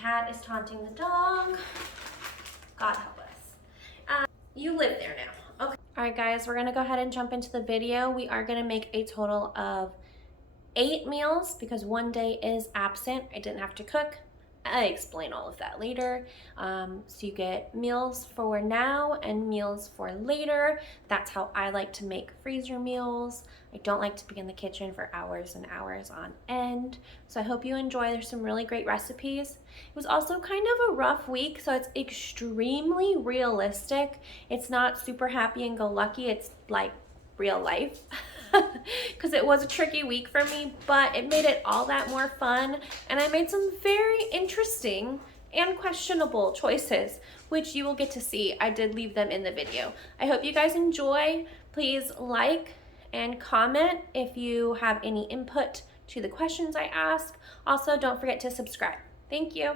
cat is taunting the dog. God help us. You live there now. Okay. All right, guys, we're gonna go ahead and jump into the video. We are gonna make a total of 8 meals because one day is absent. I didn't have to cook. I explain all of that later. So you get meals for now and meals for later. That's how I like to make freezer meals. I don't like to be in the kitchen for hours and hours on end. So I hope you enjoy. There's some really great recipes. It was also kind of a rough week, so it's extremely realistic. It's not super happy and go lucky. It's like real life. Because it was a tricky week for me, but it made it all that more fun, and I made some very interesting and questionable choices, which you will get to see. I did leave them in the video. I hope you guys enjoy. Please like and comment if you have any input to the questions I ask. Also, don't forget to subscribe. Thank you.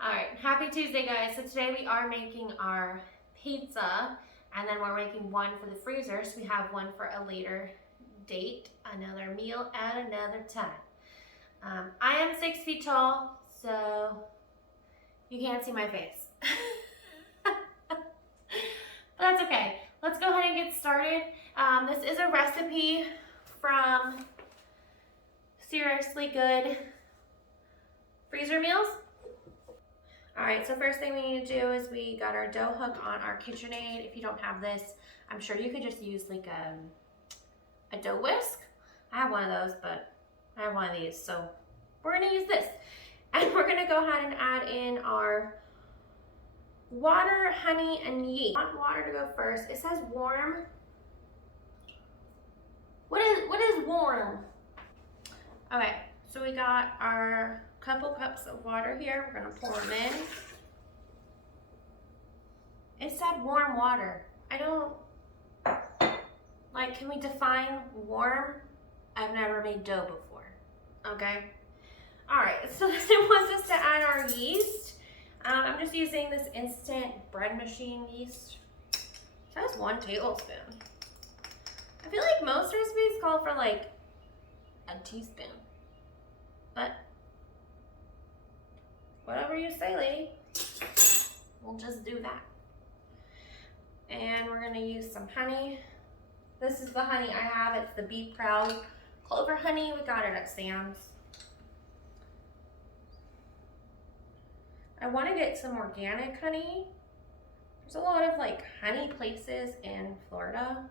All right, happy Tuesday, guys. So today we are making our pizza. And then we're making one for the freezer, so we have one for a later date, another meal at another time. I am 6 feet tall, so you can't see my face. But that's okay. Let's go ahead and get started. This is a recipe from Seriously Good Freezer Meals. All right, so first thing we need to do is we got our dough hook on our KitchenAid. If you don't have this, I'm sure you could just use like a dough whisk. I have one of those, but I have one of these, so we're gonna use this. And we're gonna go ahead and add in our water, honey, and yeast. I want water to go first. It says warm. What is warm? Okay, so we got our couple cups of water here. We're gonna pour them in. It said warm water. I don't, like, can we define warm? I've never made dough before, okay? All right, so it wants us to add our yeast. I'm just using this instant bread machine yeast. It says 1 tablespoon. I feel like most recipes call for like a teaspoon, but whatever you say, lady. We'll just do that. And we're gonna use some honey. This is the honey I have. It's the Be Proud Clover honey. We got it at Sam's. I wanna get some organic honey. There's a lot of like honey places in Florida.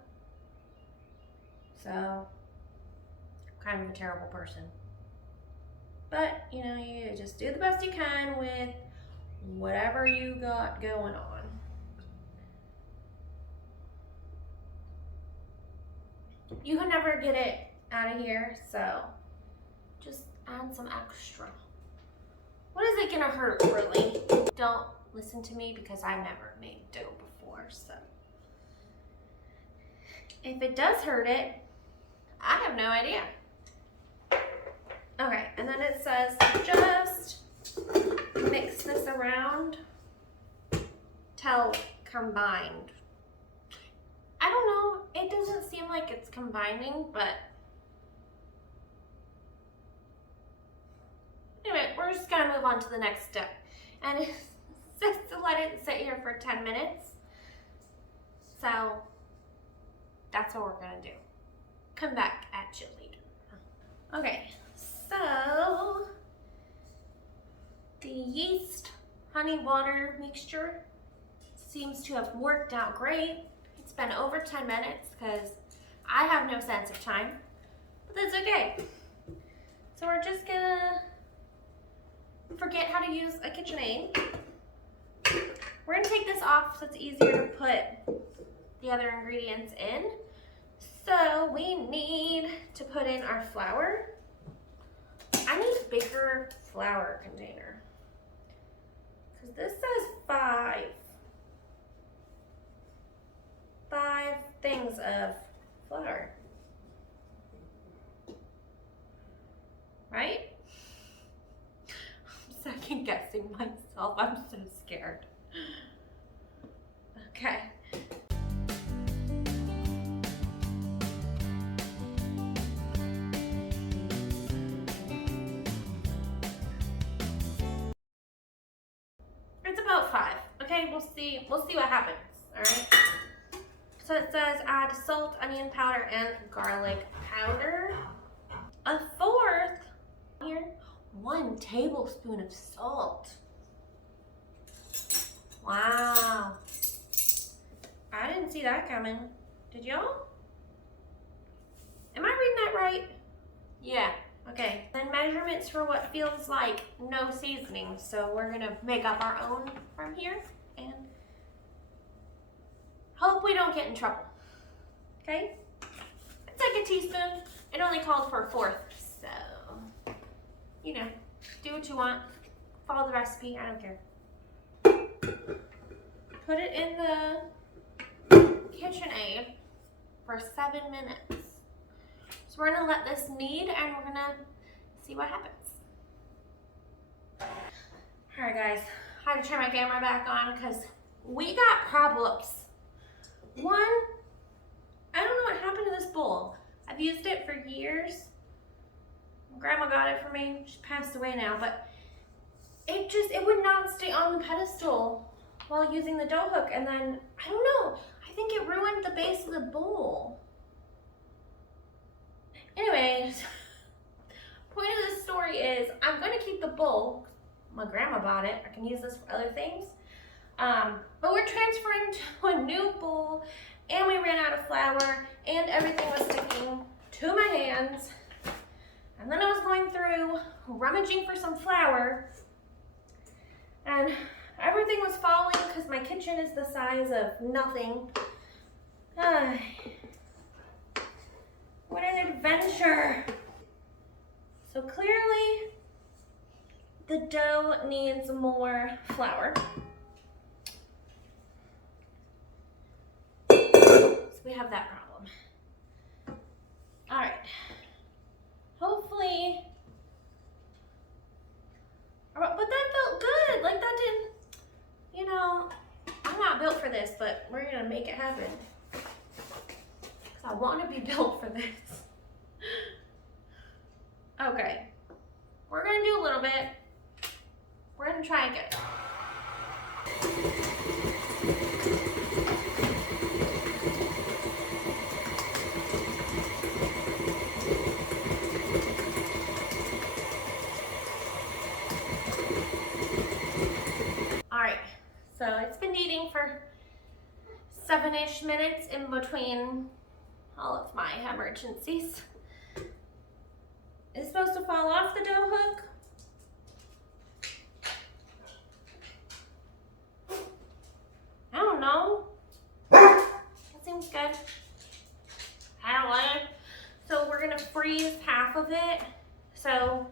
So, I'm kind of a terrible person. But, you know, you just do the best you can with whatever you got going on. You can never get it out of here, so just add some extra. What is it gonna hurt, really? Don't listen to me because I've never made dough before, so. If it does hurt it, I have no idea. Okay, and then it says just mix this around till combined. I don't know, it doesn't seem like it's combining, but anyway, we're just gonna move on to the next step. And it says to let it sit here for 10 minutes. So that's what we're gonna do. Come back at you later. Okay. So, the yeast honey water mixture seems to have worked out great. It's been over 10 minutes because I have no sense of time, but that's okay. So we're just gonna forget how to use a KitchenAid. We're gonna take this off so it's easier to put the other ingredients in. So we need to put in our flour. I need a bigger flour container because this says 5 things of flour, right? I'm second guessing myself. I'm so scared. Okay. 5. Okay, we'll see what happens. All right. So it says add salt, onion powder, and garlic powder. A fourth here, 1 tablespoon of salt. Wow. I didn't see that coming. Did y'all? Am I reading that right? Yeah. Okay. Then measurements for what feels like no seasoning. So we're gonna make up our own from here and hope we don't get in trouble. Okay? It's like a teaspoon. It only called for a 4th. So, you know, do what you want. Follow the recipe. I don't care. Put it in the KitchenAid for 7 minutes. So we're gonna let this knead and we're gonna see what happens. All right, guys, I had to turn my camera back on because we got problems. One, I don't know what happened to this bowl. I've used it for years. Grandma got it for me. She passed away now, but it would not stay on the pedestal while using the dough hook, and then, I don't know, I think it ruined the base of the bowl. Anyways, point of this story is I'm going to keep the bowl. My grandma bought it. I can use this for other things. But we're transferring to a new bowl, and we ran out of flour, and everything was sticking to my hands. And then I was going through rummaging for some flour, and everything was falling because my kitchen is the size of nothing. What an adventure. So clearly, the dough needs more flour. So we have that problem. All right. Hopefully, but that felt good. Like that didn't, you know, I'm not built for this, but we're gonna make it happen. Cause I want to be built for this. Okay, we're gonna do a little bit. We're gonna try again. Alright, so it's been kneading for 7-ish minutes in between all of my emergencies. Is it supposed to fall off the dough hook? I don't know. That seems good. I don't want it. So we're gonna freeze half of it. So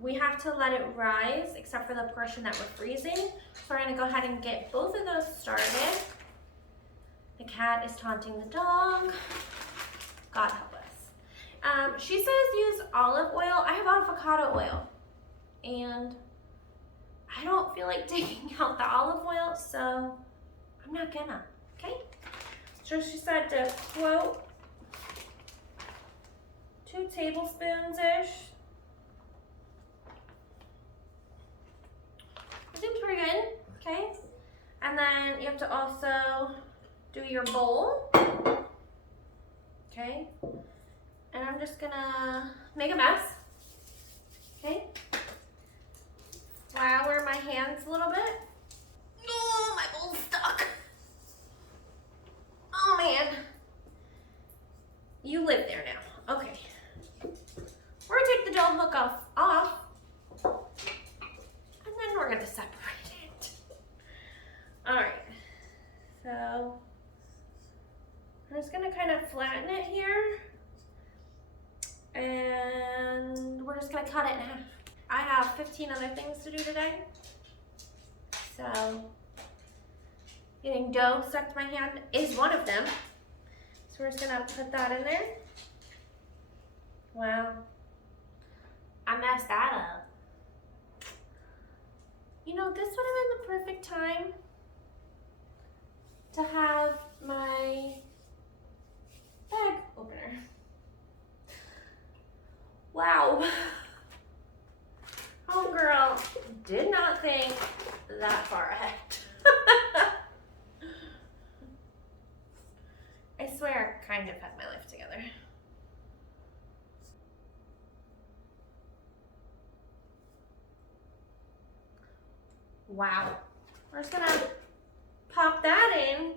we have to let it rise except for the portion that we're freezing. So we're gonna go ahead and get both of those started. The cat is taunting the dog. God help us. She says use olive oil. I have avocado oil. And I don't feel like taking out the olive oil, so I'm not gonna, okay? So she said to quote 2 tablespoons-ish. Seems pretty good, okay? And then you have to also do your bowl, okay? And I'm just gonna make a mess, okay? Flour my hands a little bit. Oh, my bowl's stuck. Oh man. You live there now, okay. We're gonna take the dough hook off. And then we're gonna separate it. All right, so I'm just gonna kind of flatten it here. And we're just gonna cut it in half. I have 15 other things to do today. So getting dough stuck to my hand is one of them. So we're just gonna put that in there. Wow, I messed that up. You know, this would have been the perfect time to have my bag opener. Wow. Homegirl did not think that far ahead. Wow. We're just gonna pop that in.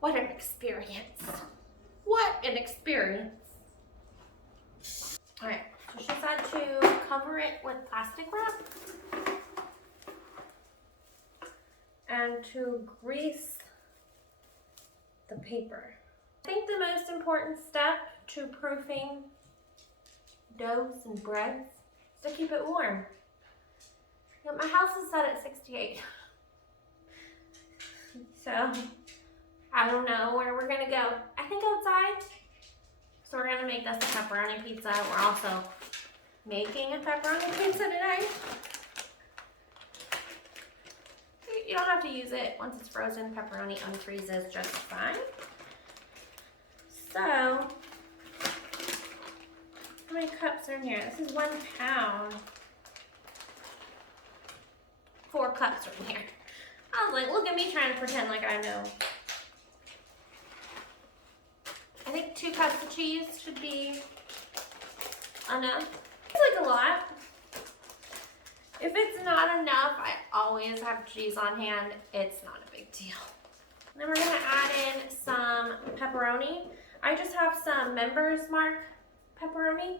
What an experience. What an experience. All right, so she said to cover it with plastic wrap and to grease the paper. I think the most important step to proofing doughs and breads is to keep it warm. You know, my house is set at 68. So I don't know where we're gonna go. I think outside. So we're gonna make this a pepperoni pizza. We're also making a pepperoni pizza today. You don't have to use it once it's frozen. Pepperoni unfreezes just fine. So, how many cups are in here? This is 1 pound. 4 cups are in here. I was like, look at me trying to pretend like I know. I think 2 cups of cheese should be enough. It's like a lot. If it's not enough, I always have cheese on hand. It's not a big deal. And then we're gonna add in some pepperoni. I just have some Members Mark pepperoni.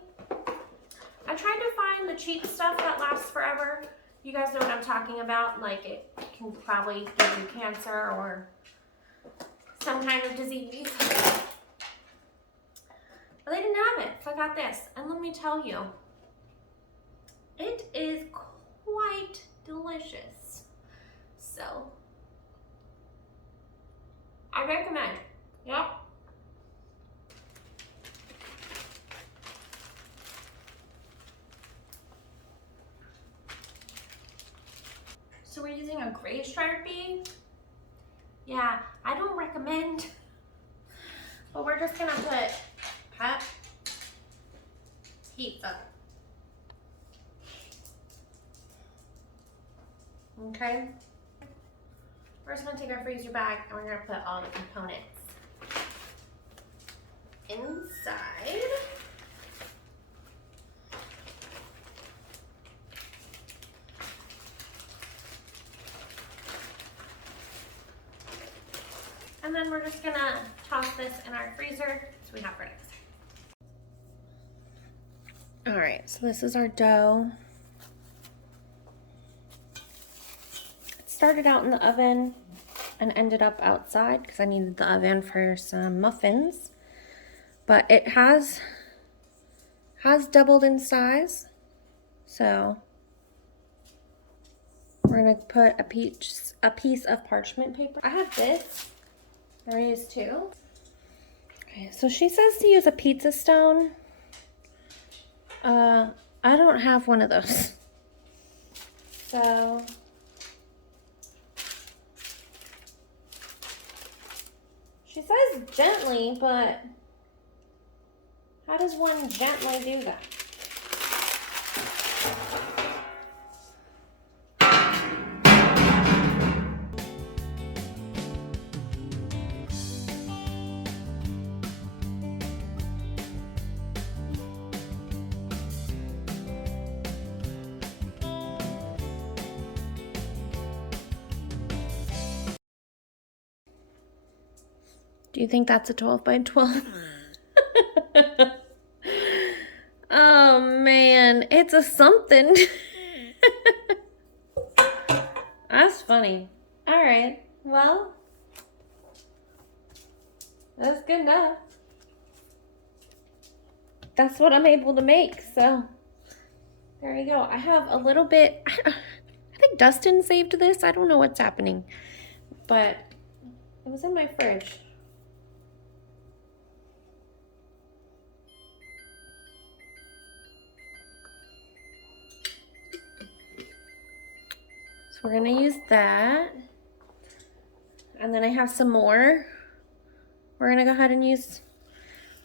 I tried to find the cheap stuff that lasts forever. You guys know what I'm talking about. Like, it can probably give you cancer or some kind of disease. But they didn't have it, so I got this. And let me tell you, it is quite delicious. So, I recommend. Yep. So we're using a gray Sharpie. Yeah, I don't recommend. But we're just gonna put pep pizza. Okay. We're just gonna take our freezer bag and we're gonna put all the components inside. And then we're just gonna toss this in our freezer so we have for next time. All right, so this is our dough. It started out in the oven and ended up outside because I needed the oven for some muffins. But it has doubled in size. So we're gonna put a piece of parchment paper. I have this. I'm gonna use 2. Okay, so she says to use a pizza stone. I don't have one of those. So she says gently, but how does one gently do that? Do you think that's a 12 by 12? Oh man, it's a something. That's funny. All right, well, that's good enough. That's what I'm able to make, so there you go. I have a little bit, I think Dustin saved this. I don't know what's happening, but it was in my fridge. So we're gonna use that. And then I have some more. We're gonna go ahead and use,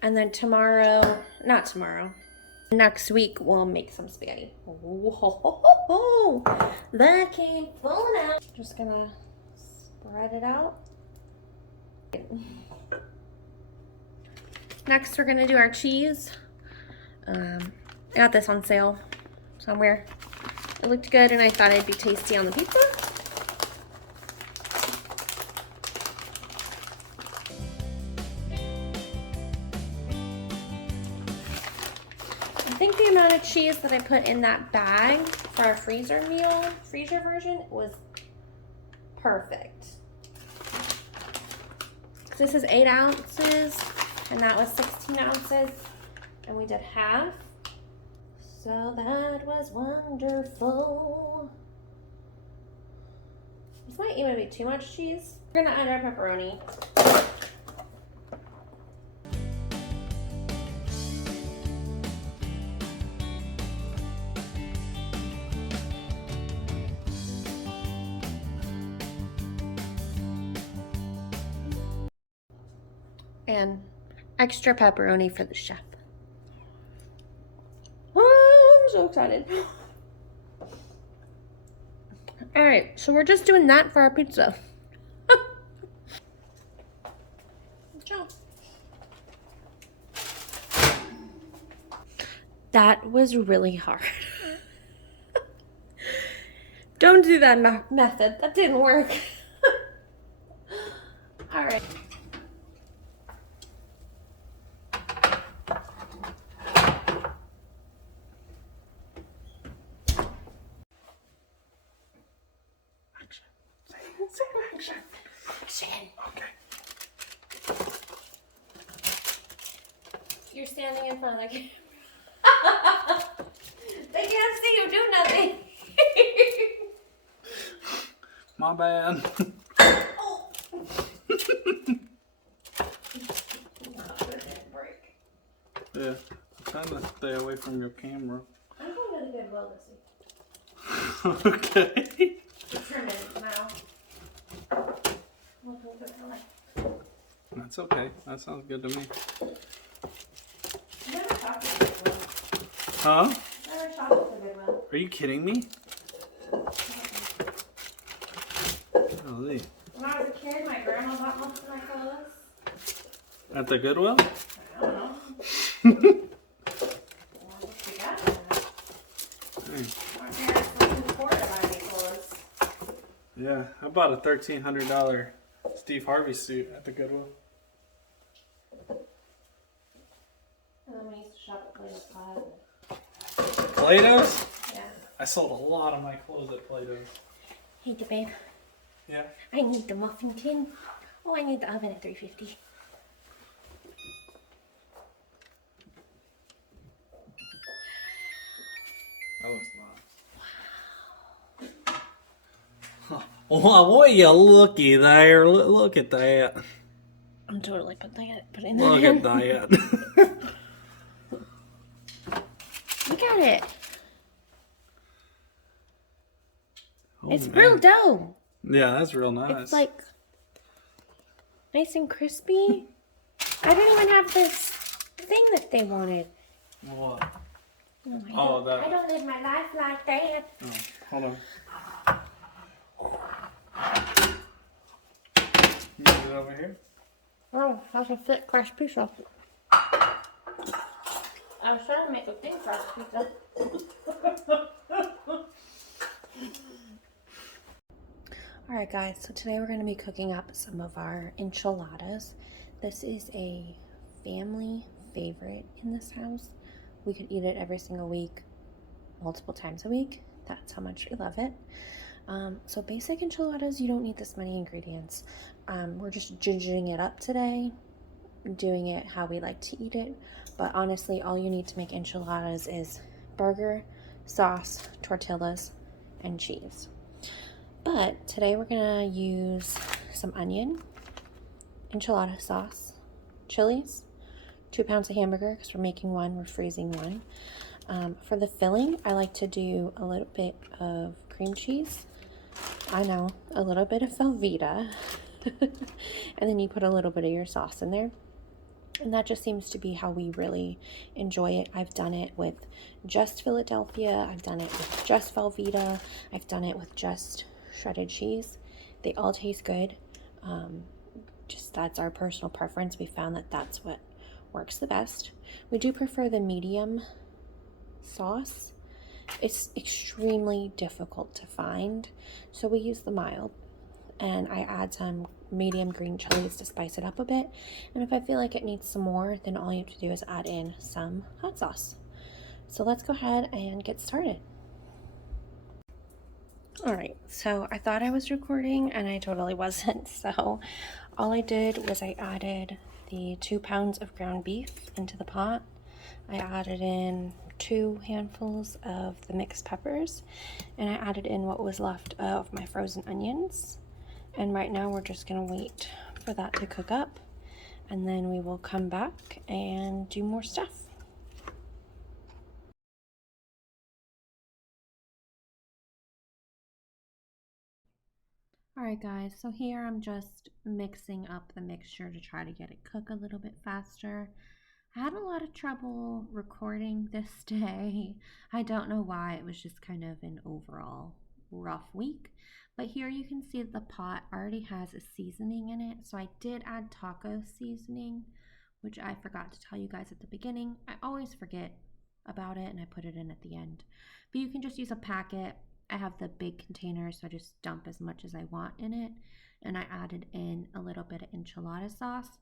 and then next week we'll make some spaghetti. Oh, that came falling out. Just gonna spread it out. Next we're gonna do our cheese. I got this on sale somewhere. It looked good and I thought it'd be tasty on the pizza. I think the amount of cheese that I put in that bag for our freezer version was perfect. This is 8 ounces and that was 16 ounces and we did half. So that was wonderful. This might even be too much cheese. We're gonna add our pepperoni. And extra pepperoni for the chef. Oh, I'm so excited. All right, so we're just doing that for our pizza. That was really hard. Don't do that method. That didn't work. All right. Action. Okay. You're standing in front of the camera. They can't see you do nothing. My bad. Oh. Yeah, I'm trying to stay away from your camera. I'm going to the Goodwill this week. Okay. Just for a minute now. That's okay. That sounds good to me. I never shopped at Goodwill. Huh? I never shopped at Goodwill. Are you kidding me? Golly. When I was a kid, my grandma bought most of my clothes. At the Goodwill? I don't know. What she got in that? My parents couldn't afford to buy me clothes. Yeah, I bought a $1,300 Steve Harvey suit at the Goodwill. And then we used to shop at Plato's Plaza. Plato's? Yeah. I sold a lot of my clothes at Plato's. Hey, babe. Yeah. I need the muffin tin. Oh, I need the oven at 350. That looks nice. Wow. What you looky there? Look at that. I'm totally putting that in Look there. at that. Look at it. Oh, It's man. real dough. Yeah, that's real nice. It's like nice and crispy. I don't even have this thing that they wanted. What? Oh, I don't live my life like that. Oh, hold on. Move it over here. Oh, that's a thick crushed pizza. I was trying to make a thin crust pizza. Alright guys, so today we're going to be cooking up some of our enchiladas. This is a family favorite in this house. We could eat it every single week, multiple times a week. That's how much we love it. So basic enchiladas, you don't need this many ingredients. We're just gingering it up today, doing it how we like to eat it. But honestly, all you need to make enchiladas is burger, sauce, tortillas, and cheese. But today we're gonna use some onion, enchilada sauce, chilies, 2 pounds of hamburger because we're making one, we're freezing one. For the filling, I like to do a little bit of cream cheese. I know, a little bit of Velveeta. And then you put a little bit of your sauce in there. And that just seems to be how we really enjoy it. I've done it with just Philadelphia. I've done it with just Velveeta. I've done it with just shredded cheese. They all taste good. Just that's our personal preference. We found that that's what works the best. We do prefer the medium sauce it's extremely difficult to find. So we use the mild, and I add some medium green chilies to spice it up a bit. And if I feel like it needs some more, then all you have to do is add in some hot sauce. So let's go ahead and get started. All right, so I thought I was recording and I totally wasn't. So all I did was I added the 2 pounds of ground beef into the pot. I added in 2 handfuls of the mixed peppers, and I added in what was left of my frozen onions. And right now we're just gonna wait for that to cook up, and then we will come back and do more stuff. All right guys, so here I'm just mixing up the mixture to try to get it cook a little bit faster. I had a lot of trouble recording this day. I don't know why, it was just kind of an overall rough week. But here you can see the pot already has a seasoning in it. So I did add taco seasoning, which I forgot to tell you guys at the beginning. I always forget about it and I put it in at the end. But you can just use a packet. I have the big container, so I just dump as much as I want in it. And I added in a little bit of enchilada sauce.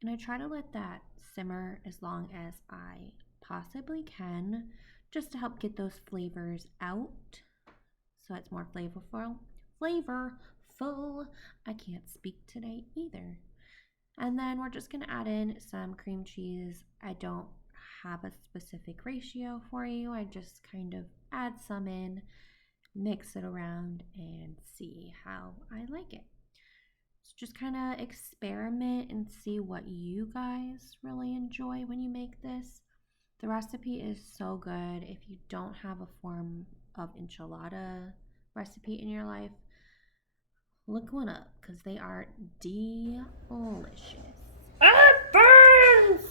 And I try to let that simmer as long as I possibly can, just to help get those flavors out, so it's more flavorful. I can't speak today either. And then we're just gonna add in some cream cheese. I don't have a specific ratio for you. I just kind of add some in, mix it around, and see how I like it. So just kind of experiment and see what you guys really enjoy when you make this. The recipe is so good. If you don't have a form of enchilada recipe in your life, look one up because they are delicious. It burns!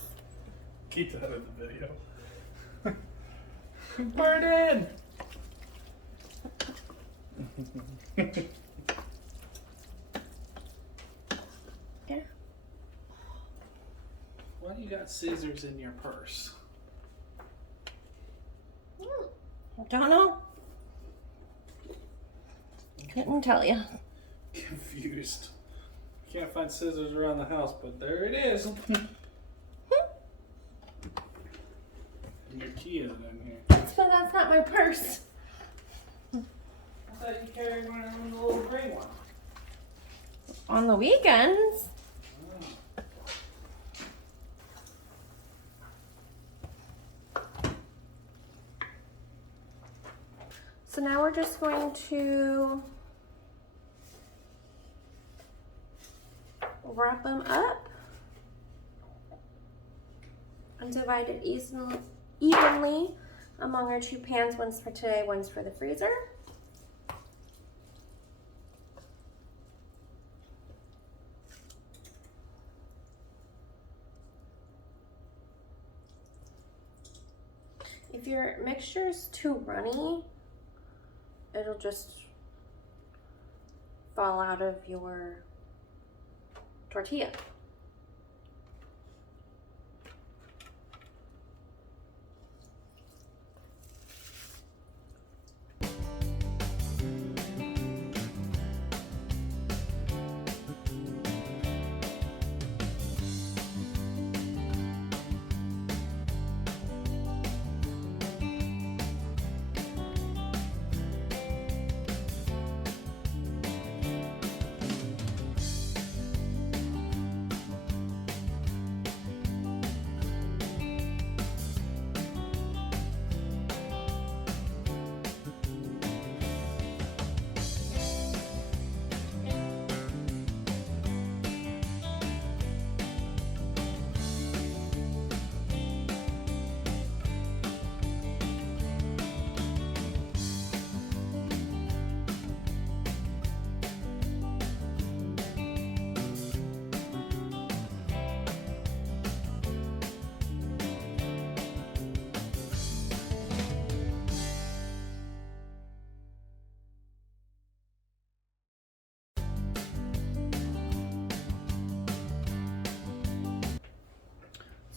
Keep that in the video. Burn in! Yeah. Why do you got scissors in your purse? Don't know. Couldn't tell you. Confused. Can't find scissors around the house, but there it is. And your key isn't in here. So that's not my purse. I thought you carried one of the little gray one. On the weekends. So now we're just going to wrap them up and divide it evenly among our 2 pans. One's for today, one's for the freezer. If your mixture is too runny, it'll just fall out of your tortilla.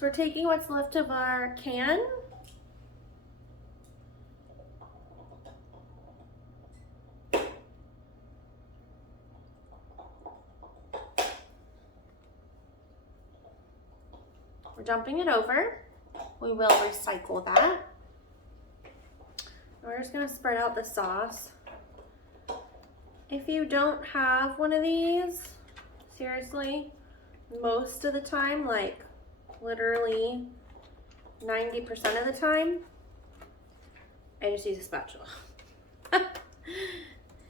So we're taking what's left of our can we're dumping it over. We will recycle that. We're just gonna spread out the sauce. If you don't have one of these, seriously, most of the time, like literally 90% of the time, I just use a spatula.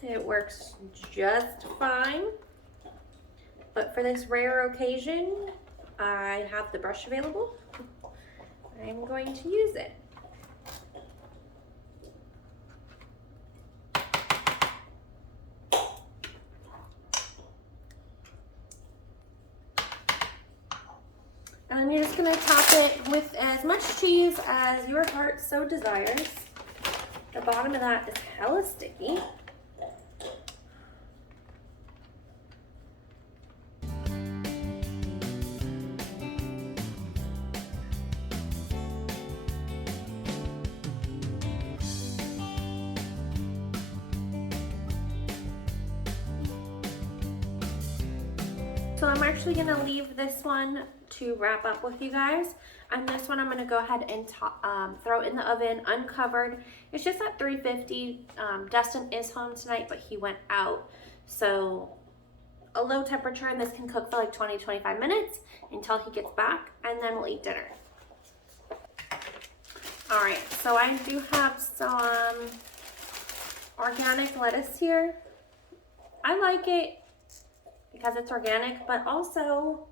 It works just fine. But for this rare occasion, I have the brush available. I'm going to use it. And you're just gonna top it with as much cheese as your heart so desires. The bottom of that is hella sticky. So I'm actually gonna leave this one to wrap up with you guys. And this one I'm gonna go ahead and throw in the oven uncovered. It's just at 350. Dustin is home tonight, but he went out. So a low temperature, and this can cook for like 20-25 minutes until he gets back, and then we'll eat dinner. All right, so I do have some organic lettuce here. I like it because it's organic, but also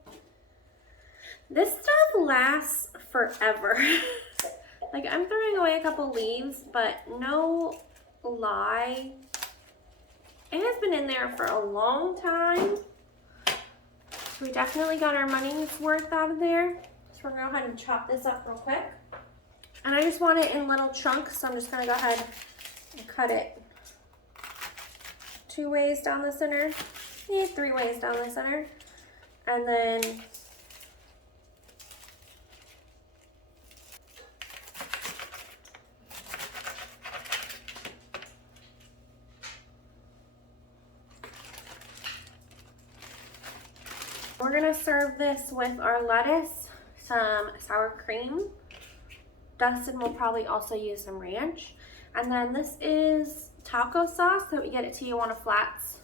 this stuff lasts forever. Like, I'm throwing away a couple leaves, but no lie, it has been in there for a long time. So we definitely got our money's worth out of there. So we're gonna go ahead and chop this up real quick. And I just want it in little chunks, so I'm just gonna go ahead and cut it 2 ways down the center, 3 ways down the center, and then we're gonna serve this with our lettuce, some sour cream. Dustin will probably also use some ranch. And then this is taco sauce that we get at Tijuana Flats.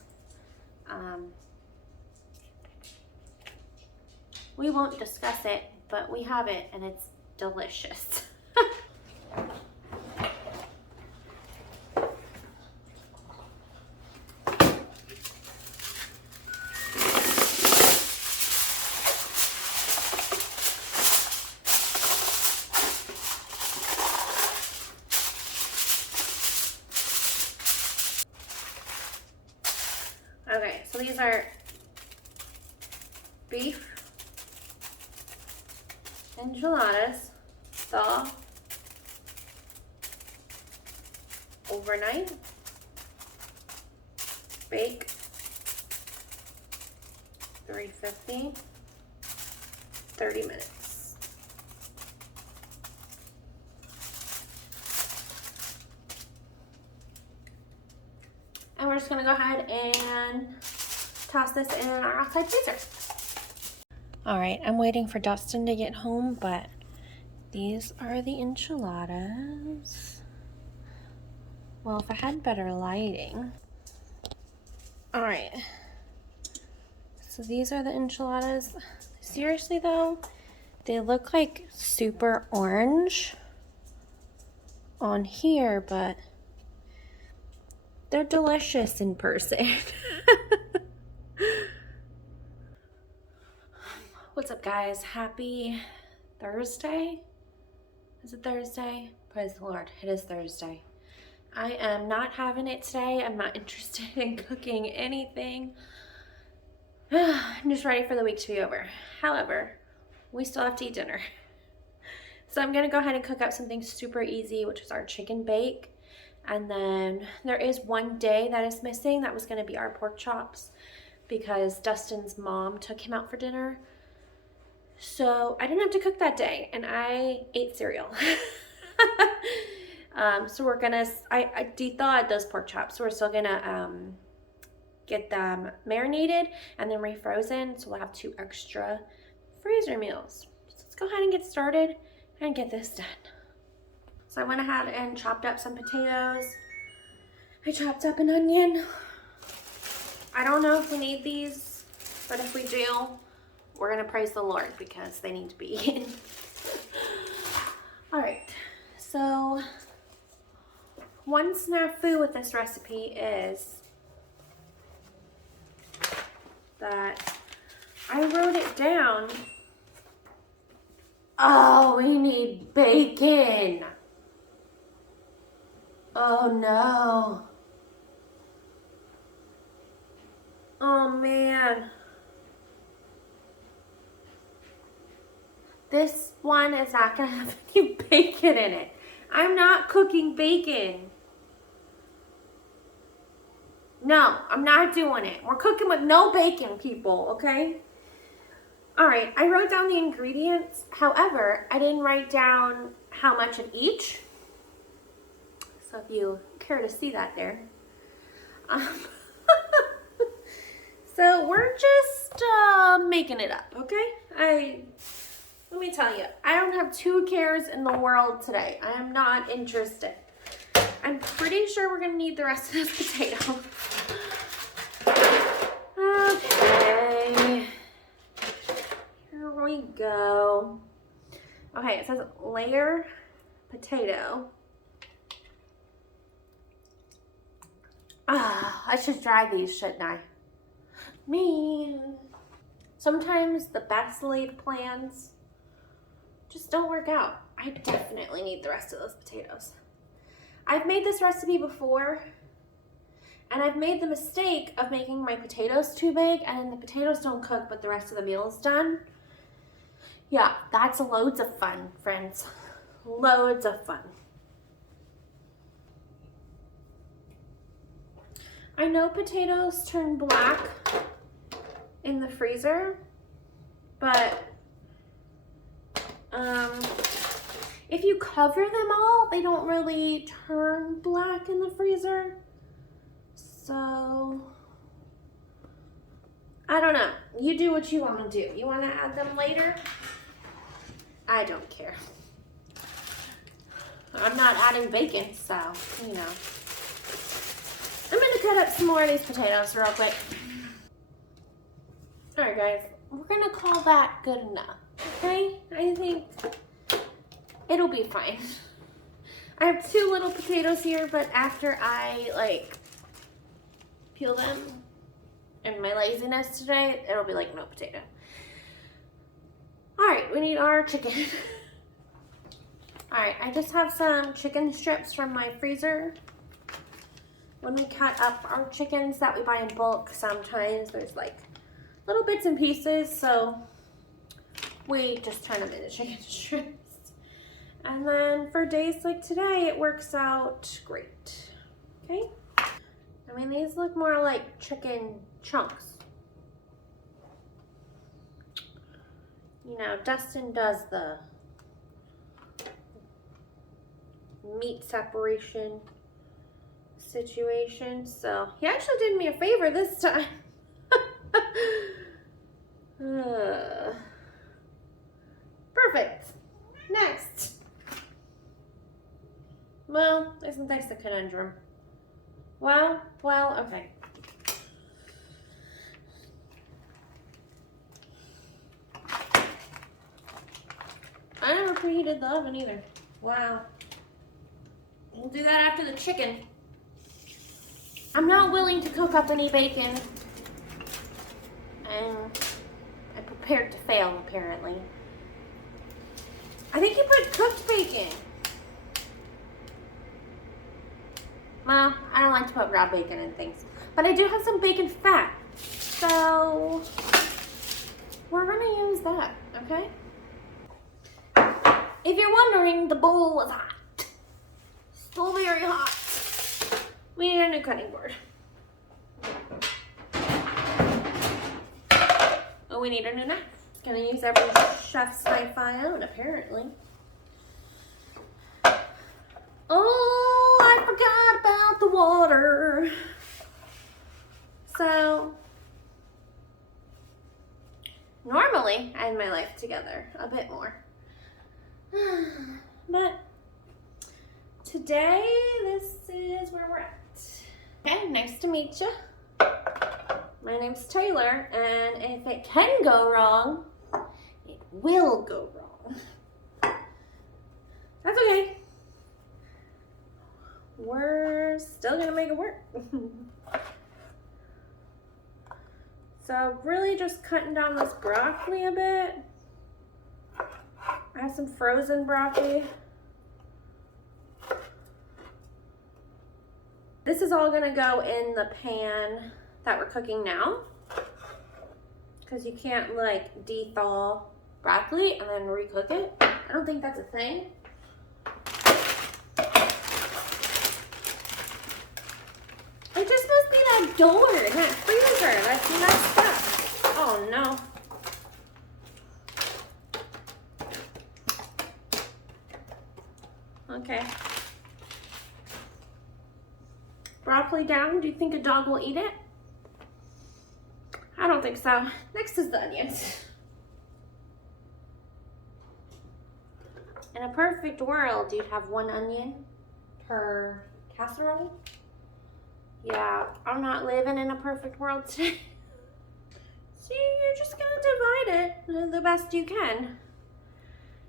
We won't discuss it, but we have it and it's delicious. Okay, so these are beef enchiladas, thaw overnight, bake 350, 30 minutes. And we're just gonna go ahead and toss this in our outside freezer. All right, I'm waiting for Dustin to get home, but these are the enchiladas. Well, if I had better lighting. All right, so these are the enchiladas. Seriously though, they look like super orange on here, but they're delicious in person. What's up, guys? Happy Thursday. Is it Thursday? Praise the Lord, it is Thursday. I am not having it today. I'm not interested in cooking anything. I'm just ready for the week to be over. However, we still have to eat dinner. So I'm gonna go ahead and cook up something super easy, which is our chicken bake. And then there is one day that is missing. That was gonna be our pork chops because Dustin's mom took him out for dinner. So I didn't have to cook that day and I ate cereal. So we're gonna, I de-thawed those pork chops. So we're still gonna get them marinated and then refrozen. So we'll have 2 extra freezer meals. So it's let's go ahead and get started and get this done. So I went ahead and chopped up some potatoes. I chopped up an onion. I don't know if we need these, but if we do, we're gonna praise the Lord because they need to be eaten. All right, so one snafu with this recipe is that I wrote it down. Oh, we need bacon. Oh no. Oh man. This one is not gonna have any bacon in it. I'm not cooking bacon. No, I'm not doing it. We're cooking with no bacon, people, okay? All right, I wrote down the ingredients. However, I didn't write down how much of each. So if you care to see that there. So we're just making it up, okay? Let me tell you, I don't have 2 cares in the world today. I am not interested. I'm pretty sure we're gonna need the rest of this potato. Okay. Here we go. Okay, it says layer potato. I should dry these, shouldn't I? Man. Sometimes the best laid plans just don't work out. I definitely need the rest of those potatoes. I've made this recipe before, and I've made the mistake of making my potatoes too big, and then the potatoes don't cook, but the rest of the meal is done. Yeah, that's loads of fun, friends. Loads of fun. I know potatoes turn black in the freezer, but if you cover them all, they don't really turn black in the freezer. So, I don't know. You do what you want to do. You want to add them later? I don't care. I'm not adding bacon, so, you know. I'm going to cut up some more of these potatoes real quick. Alright guys, we're going to call that good enough, okay? I think it'll be fine. I have 2 little potatoes here, but after I, peel them and my laziness today, it'll be like no potato. Alright, we need our chicken. Alright, I just have some chicken strips from my freezer. When we cut up our chickens that we buy in bulk, sometimes there's little bits and pieces, so we just turn them into chicken strips. And then for days like today, it works out great. Okay? I mean, these look more like chicken chunks. You know, Dustin does the meat separation situation, so he actually did me a favor this time. Perfect. Next. Well, isn't this a conundrum? Well, okay. I never preheated the oven either. Wow. We'll do that after the chicken. I'm not willing to cook up any bacon. And I'm prepared to fail, apparently. I think you put cooked bacon. Well, I don't like to put raw bacon in things. But I do have some bacon fat. So, we're gonna use that, okay? If you're wondering, the bowl was hot. Still very hot. We need a new cutting board. Oh, we need a new knife. Gonna use every chef's knife I own, apparently. Oh, I forgot about the water. So, normally I have my life together a bit more. But today, this is where we're at. Okay, nice to meet you. My name's Taylor, and if it can go wrong, it will go wrong. That's okay. We're still gonna make it work. So really just cutting down this broccoli a bit. I have some frozen broccoli. This is all gonna go in the pan that we're cooking now, because you can't like de-thaw broccoli and then recook it. I don't think that's a thing. It just must be that door and that freezer that's messed up. Oh no. Okay. Broccoli down. Do you think a dog will eat it? I don't think so. Next is the onions. In a perfect world, you'd have 1 onion per casserole. Yeah, I'm not living in a perfect world today. So you're just gonna divide it the best you can.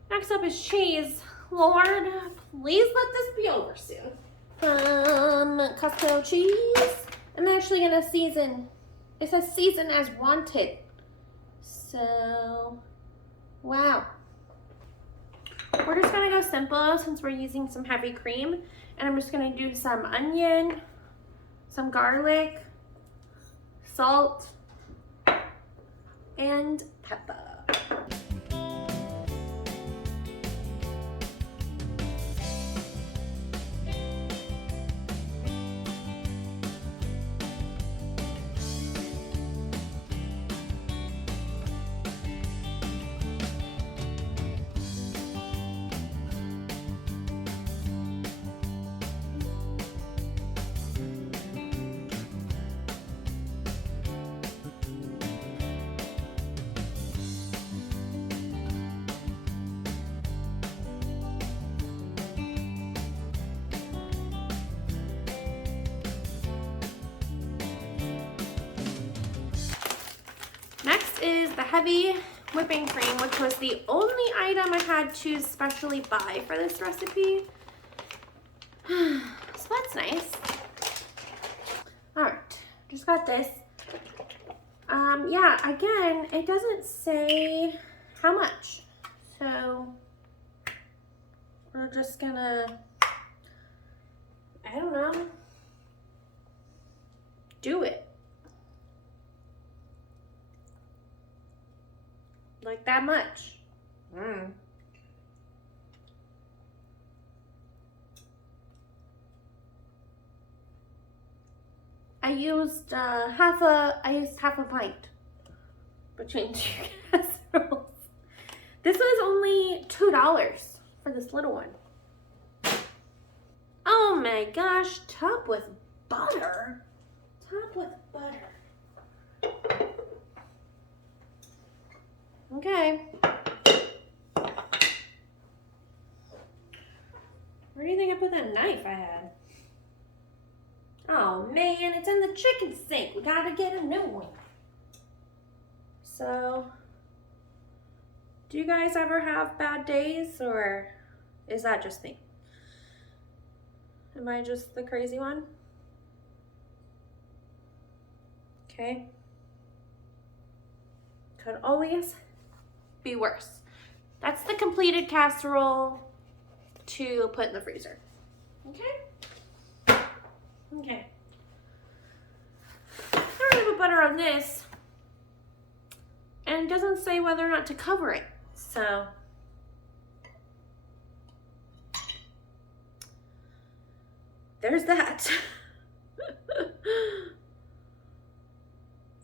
Next up is cheese. Lord, please let this be over soon. Costco cheese. I'm actually gonna season. It says season as wanted. So, wow. We're just gonna go simple since we're using some heavy cream. And I'm just gonna do some onion, some garlic, salt, and pepper. Next is the heavy whipping cream, which was the only item I had to specially buy for this recipe. So that's nice. All right, just got this. Yeah, again, it doesn't say how much. So we're just gonna, I don't know, do it. Like that much. I used half a pint between 2 casseroles. This was only $2 for this little one. Oh my gosh, top with butter. Top with butter. Okay. Where do you think I put that knife I had? Oh man, it's in the chicken sink. We gotta get a new one. So, do you guys ever have bad days, or is that just me? Am I just the crazy one? Okay. Could always be worse. That's the completed casserole to put in the freezer. Okay? Okay. I'm gonna put butter on this. And it doesn't say whether or not to cover it. So there's that. If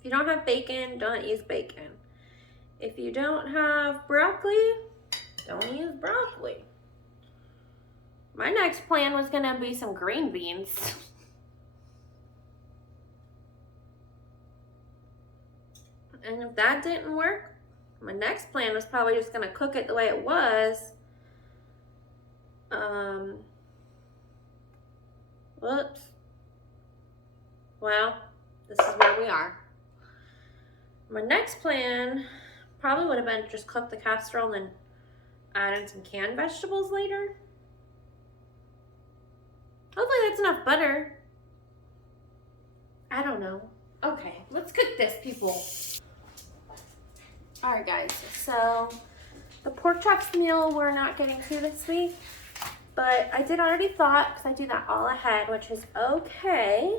you don't have bacon, don't use bacon. If you don't have broccoli, don't use broccoli. My next plan was gonna be some green beans. And if that didn't work, my next plan was probably just gonna cook it the way it was Whoops. Well, this is where we are. My next plan probably would have been just cook the casserole and then add in some canned vegetables later. Hopefully that's enough butter. I don't know. Okay, let's cook this, people. All right, guys, so the pork chops meal we're not getting to this week, but I did already thought, because I do that all ahead, which is okay.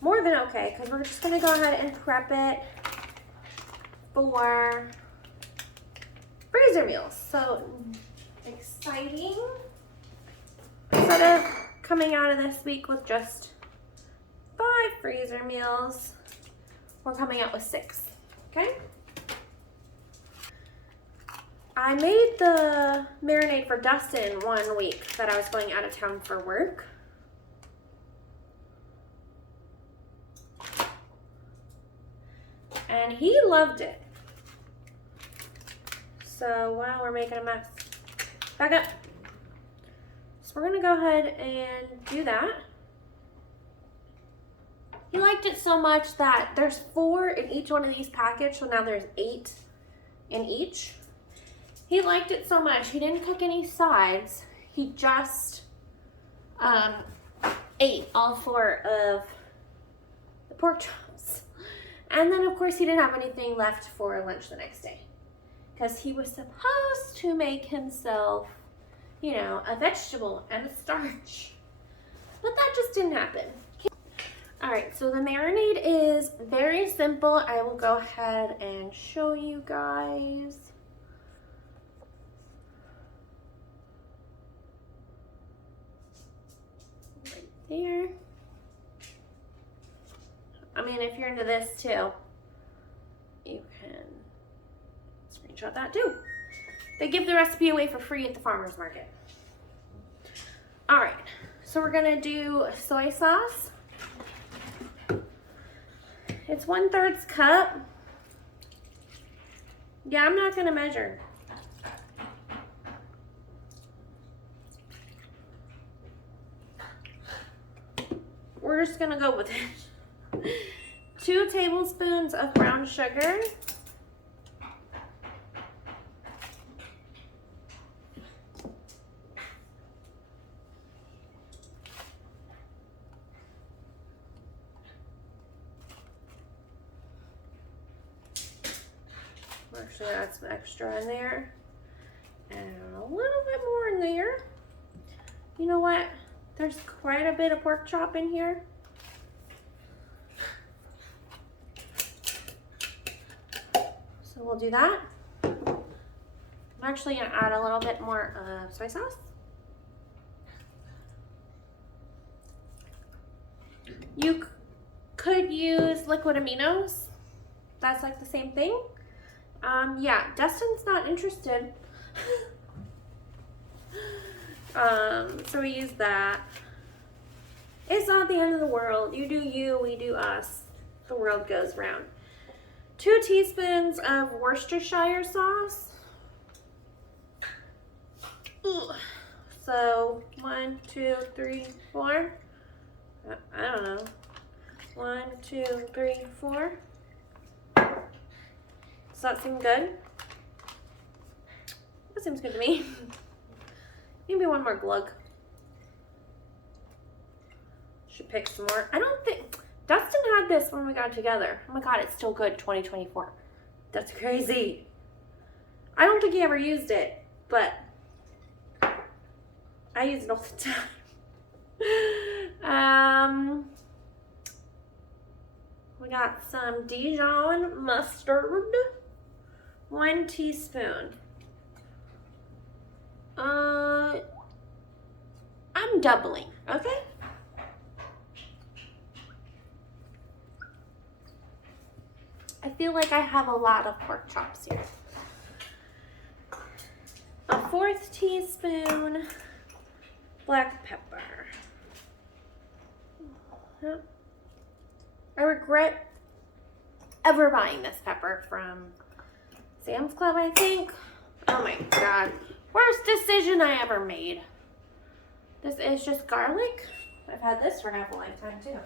More than okay, because we're just going to go ahead and prep it for freezer meals. So exciting. Instead of coming out of this week with just 5 freezer meals, we're coming out with 6, okay? I made the marinade for Dustin one week that I was going out of town for work. And he loved it. So, wow, we're making a mess. Back up. So we're gonna go ahead and do that. He liked it so much that there's 4 in each one of these packages, so now there's 8 in each. He liked it so much, he didn't cook any sides. He just ate all 4 of the pork chops. And then, of course, he didn't have anything left for lunch the next day, because he was supposed to make himself, you know, a vegetable and a starch. But that just didn't happen. All right, so the marinade is very simple. I will go ahead and show you guys. Right there. I mean, if you're into this too, you can screenshot that too. They give the recipe away for free at the farmer's market. All right, so we're gonna do soy sauce. It's 1/3 cup. Yeah, I'm not gonna measure. We're just gonna go with it. 2 tablespoons of brown sugar. Actually, add some extra in there. And a little bit more in there. You know what? There's quite a bit of pork chop in here. So we'll do that. I'm actually gonna add a little bit more soy sauce. You could use liquid aminos. That's like the same thing. Yeah, Dustin's not interested. So we use that. It's not the end of the world. You do you, we do us. The world goes round. 2 teaspoons of Worcestershire sauce. Ugh. So 1, 2, 3, 4. I don't know. 1, 2, 3, 4. Does that seem good? That seems good to me. Maybe one more glug. Should pick some more. I don't think Dustin had this when we got together. Oh my god, it's still good, 2024. That's crazy. I don't think he ever used it, but I use it all the time. We got some Dijon mustard. 1 teaspoon. I'm doubling, okay? I feel like I have a lot of pork chops here. A 1/4 teaspoon black pepper. I regret ever buying this pepper from Sam's Club, I think. Oh my god. Worst decision I ever made. This is just garlic. I've had this for half a lifetime too.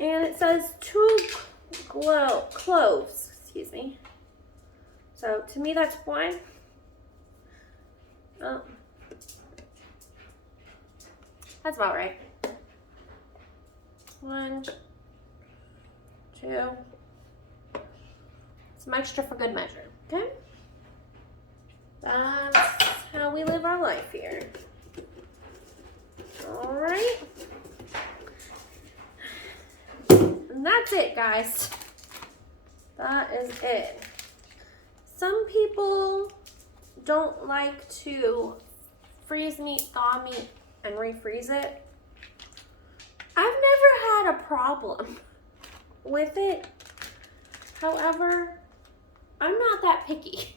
And it says 2 cloves, excuse me. So to me that's 1. Oh. That's about right. 1, 2. Some extra for good measure, okay? That's how we live our life here. All right. And that's it, guys. That is it. Some people don't like to freeze meat, thaw meat, and refreeze it. I've never had a problem with it. However, I'm not that picky.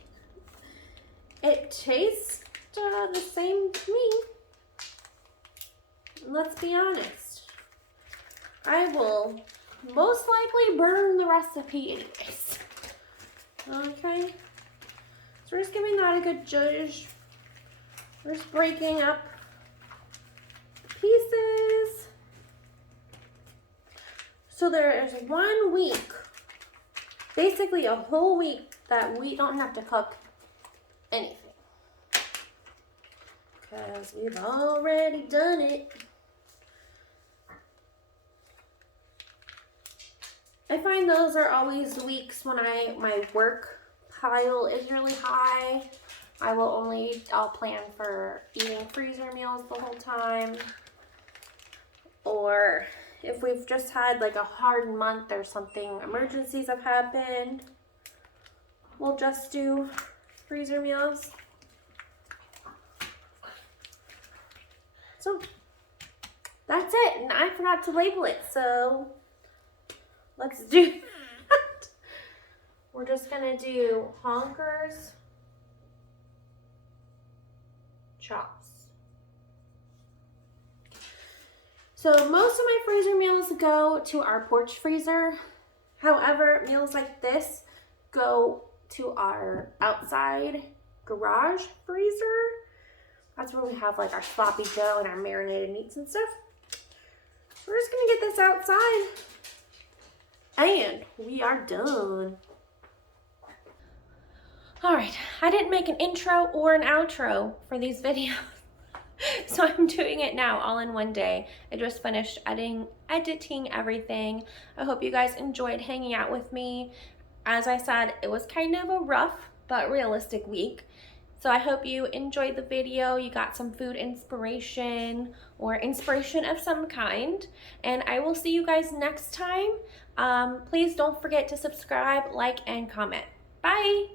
It tastes the same to me. Let's be honest. I will most likely burn the recipe anyways. Okay. So we're just giving that a good judge. We're just breaking up the pieces. So there is 1 week, basically a whole week, that we don't have to cook anything. Because we've already done it. I find those are always weeks when my work pile is really high. I'll plan for eating freezer meals the whole time. Or if we've just had like a hard month or something, emergencies have happened, we'll just do freezer meals. So that's it. And I forgot to label it, so let's do that. We're just gonna do honkers, chops. So most of my freezer meals go to our porch freezer. However, meals like this go to our outside garage freezer. That's where we have like our sloppy joe and our marinated meats and stuff. We're just gonna get this outside. And we are done. All right, I didn't make an intro or an outro for these videos. So I'm doing it now all in one day. I just finished editing everything. I hope you guys enjoyed hanging out with me. As I said, it was kind of a rough but realistic week. So I hope you enjoyed the video. You got some food inspiration or inspiration of some kind. And I will see you guys next time. Please don't forget to subscribe, like, and comment. Bye!